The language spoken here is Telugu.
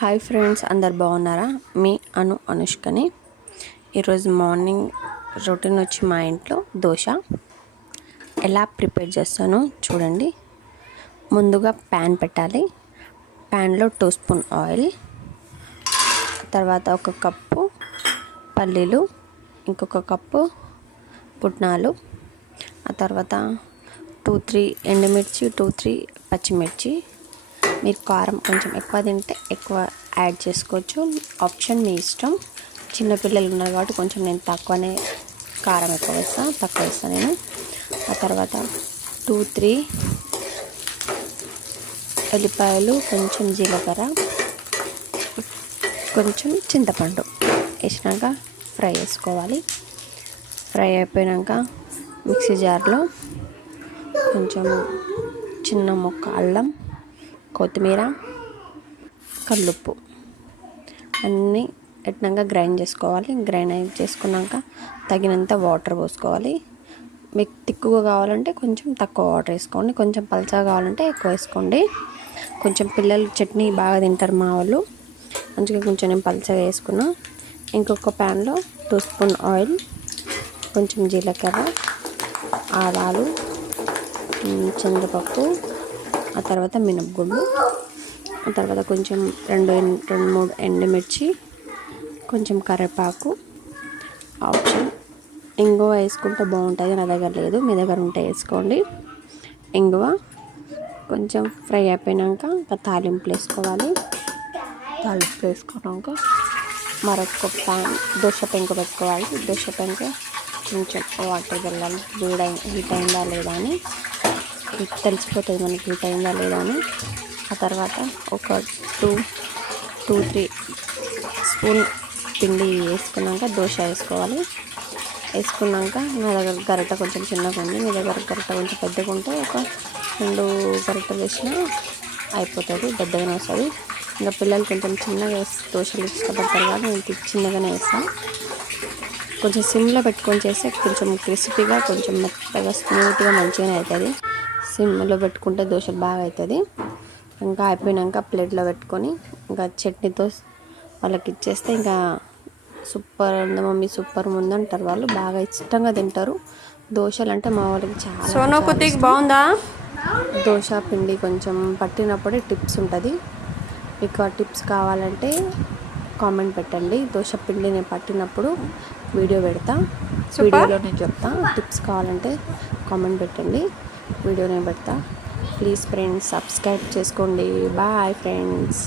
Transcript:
హాయ్ ఫ్రెండ్స్, అందరు బాగున్నారా? మీ అనుష్కని. ఈరోజు మార్నింగ్ రొటీన్ వచ్చి మా ఇంట్లో దోశ ఎలా ప్రిపేర్ చేస్తానో చూడండి. ముందుగా ప్యాన్ పెట్టాలి. ప్యాన్లో 2 స్పూన్ ఆయిల్, తర్వాత 1 కప్పు పల్లీలు, ఇంకొక కప్పు పుట్నాలు, ఆ తర్వాత 2-3 ఎండుమిర్చి, 2-3 పచ్చిమిర్చి. మీరు కారం కొంచెం ఎక్కువ తింటే ఎక్కువ యాడ్ చేసుకోవచ్చు, ఆప్షన్ మీ ఇష్టం. చిన్నపిల్లలు ఉన్నారు కాబట్టి కొంచెం నేను తక్కువనే కారం ఎక్కువ వేస్తాను, తక్కువ వేస్తాను నేను. ఆ తర్వాత 2-3 ఎల్లిపాయలు, కొంచెం జీలకర్ర, కొంచెం చింతపండు వేసినాక ఫ్రై చేసుకోవాలి. ఫ్రై అయిపోయాక మిక్సీ జార్లో కొంచెం చిన్న ముక్క అల్లం, కొత్తిమీర, కల్లుప్పు అన్నీ ఎట్టినాక గ్రైండ్ చేసుకోవాలి. గ్రైండ్ చేసుకున్నాక తగినంత వాటర్ పోసుకోవాలి. మీకు తిక్కుగా కావాలంటే కొంచెం తక్కువ వాటర్ వేసుకోండి, కొంచెం పల్చగా కావాలంటే ఎక్కువ వేసుకోండి. కొంచెం పిల్లలు చట్నీ బాగా తింటారు మా వాళ్ళు, మంచిగా కొంచెం నేను పల్చగా వేసుకున్నా. ఇంకొక ప్యాన్లో 2 స్పూన్ ఆయిల్, కొంచెం జీలకర్ర, ఆవాలు, శనగపప్పు, ఆ తర్వాత మినపగుళ్ళు, ఆ తర్వాత కొంచెం 2-3 ఎండుమిర్చి, కొంచెం కరివేపాకు, ఆప్షన్. ఇంగువ వేసుకుంటే బాగుంటుంది, నా దగ్గర లేదు, మీ దగ్గర ఉంటే వేసుకోండి. ఇంగువ కొంచెం ఫ్రై అయిపోయాక తాలింపులు వేసుకోవాలి. తాలింపులు వేసుకున్నాక మరొక ప్యాన్ దోశ పెంక పెట్టుకోవాలి. దోశ పెంక కొంచెం వాటర్ వెళ్ళాలి, హీట్ అయిందా లేదా అని తెలిసిపోతుంది మనకి, హీట్ అయిందా లేదా అని. ఆ తర్వాత ఒక 2-3 స్పూన్ పిండి వేసుకున్నాక దోశ వేసుకోవాలి. వేసుకున్నాక నా దగ్గర గరిట కొంచెం చిన్నగా ఉంది, మీ దగ్గర గరిట కొంచెం పెద్దగా ఉంటే ఒక 2 గరిటెలు వేసినా అయిపోతుంది, పెద్దగానే వస్తుంది. ఇంకా పిల్లలు కొంచెం చిన్నగా దోశలు ఇష్టపడతారు కాబట్టి నేను చిన్నగానే వేస్తాను. కొంచెం సిమ్లో పెట్టుకొని చేస్తే కొంచెం క్రిస్పీగా, కొంచెం మెత్తగా, స్మూత్గా మంచిగానే అవుతుంది. సిమ్లో పెట్టుకుంటే దోశలు బాగా అవుతుంది. ఇంకా అయిపోయాక ప్లేట్లో పెట్టుకొని ఇంకా చట్నీతో వాళ్ళకి ఇచ్చేస్తే ఇంకా సూపర్ ఉంది మమ్మీ, సూపర్ ఉంది అంటారు వాళ్ళు, బాగా ఇష్టంగా తింటారు. దోశలు అంటే మా వాళ్ళకి చాలా బాగుందా. దోశ పిండి కొంచెం పట్టినప్పుడే టిప్స్ ఉంటుంది, మీకు ఆ టిప్స్ కావాలంటే కామెంట్ పెట్టండి. దోశ పిండి నేను పట్టినప్పుడు వీడియో పెడతా, వీడియోలో నేను చెప్తా. టిప్స్ కావాలంటే కామెంట్ పెట్టండి, వీడియో నేను పెడతా. ప్లీజ్ ఫ్రెండ్స్ సబ్స్క్రైబ్ చేసుకోండి. Bye friends.